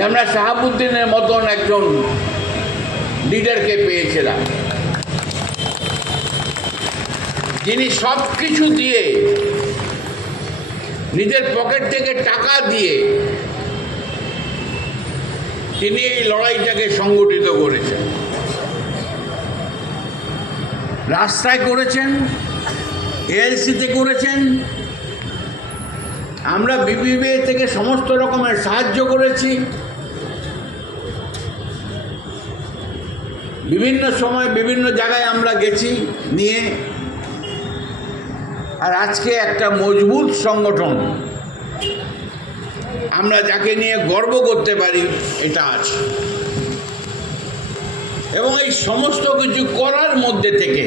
যে আমরা শাহাবুদ্দিনের মতন একজন লিডারকে পেয়েছিলাম, যিনি সব কিছু দিয়ে, নিজের পকেট থেকে টাকা দিয়ে তিনি এই লড়াইটাকে সংগঠিত করেছেন। রাস্তায় করেছেন, এএলসিতে করেছেন, আমরা বিপিবিএ থেকে সমস্ত রকমের সাহায্য করেছি। বিভিন্ন সময় বিভিন্ন জায়গায় আমরা গেছি নিয়ে। আর আজকে একটা মজবুত সংগঠন, আমরা যাকে নিয়ে গর্ব করতে পারি, এটা আছে। এবং এই সমস্ত কিছু করার মধ্যে থেকে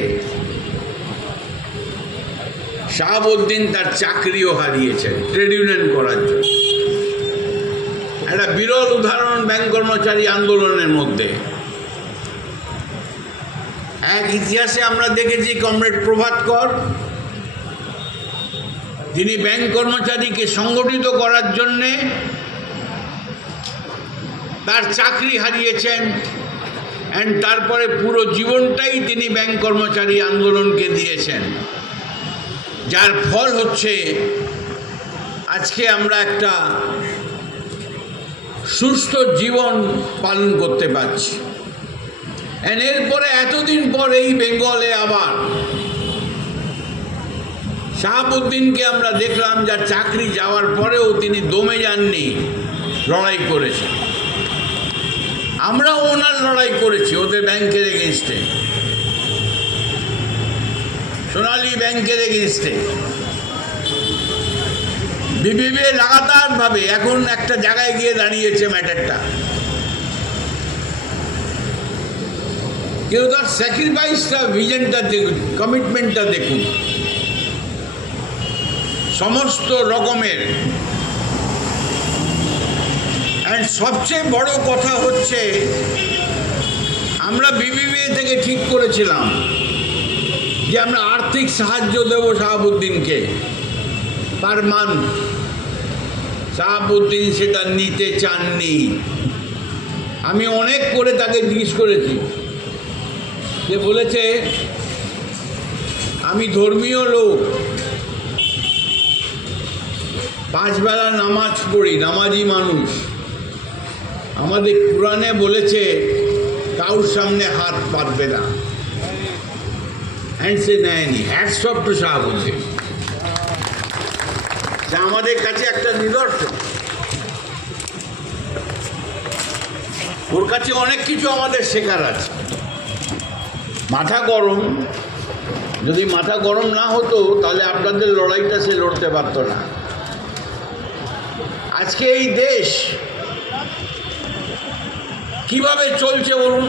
শাহাবুদ্দিন তার চাকরিও হারিয়েছেন ট্রেড ইউনিয়ন করার জন্য। একটা বিরল উদাহরণ ব্যাংক কর্মচারী আন্দোলনের মধ্যে। এক ইতিহাসে আমরা দেখেছি কমরেড প্রভাত কর, তিনি ব্যাংক কর্মচারীকে সংগঠিত করার জন্যে তার চাকরি হারিয়েছেন, অ্যান্ড তারপরে পুরো জীবনটাই তিনি ব্যাংক কর্মচারী আন্দোলনকে দিয়েছেন, যার ফল হচ্ছে আজকে আমরা একটা সুস্থ জীবন পালন করতে পারছি। এরপরে এতদিন পর এই বেঙ্গলে আবার শাহাবুদ্দিনকে আমরা দেখলাম, যার চাকরি যাওয়ার পরেও তিনি দমে যাননি, লড়াই করেছেন। আমরাও ওনার লড়াই করেছি ওদের ব্যাংকের এগেনস্টে, সোনালী ব্যাংকের এগেনস্টে। বিপিবিএ লাগাতারভাবে এখন একটা জায়গায় গিয়ে দাঁড়িয়েছে ম্যাটারটা, কিন্তু তার স্যাক্রিফাইসটা, ভিশনটা দেখুন, কমিটমেন্টটা দেখুন, সমস্ত রকমের। অ্যান্ড সবচেয়ে বড় কথা হচ্ছে, আমরা বিপিবিএ থেকে ঠিক করেছিলাম যে আমরা আর্থিক সাহায্য দেব শাহাবুদ্দিনকে পার মান্থ। শাহাবুদ্দিন সেটা নিতে চাননি। আমি অনেক করে তাকে জিজ্ঞেস করেছি, যে বলেছে আমি ধর্মীয় লোক, 5 বেলা নামাজ পড়ি, নামাজি মানুষ, আমাদের কোরআনে বলেছে কারোর সামনে হাত পাতবে না। হ্যান্ড সে নেয়নি। Hats off to Shahabuddin. যা আমাদের কাছে একটা নিদর্শন। ওর কাছে অনেক কিছু আমাদের শেখার আছে। মাথা গরম, যদি মাথা গরম না হতো তাহলে আপনাদের লড়াইটা সে লড়তে পারতো না। আজকে এই দেশ কিভাবে চলছে বলুন।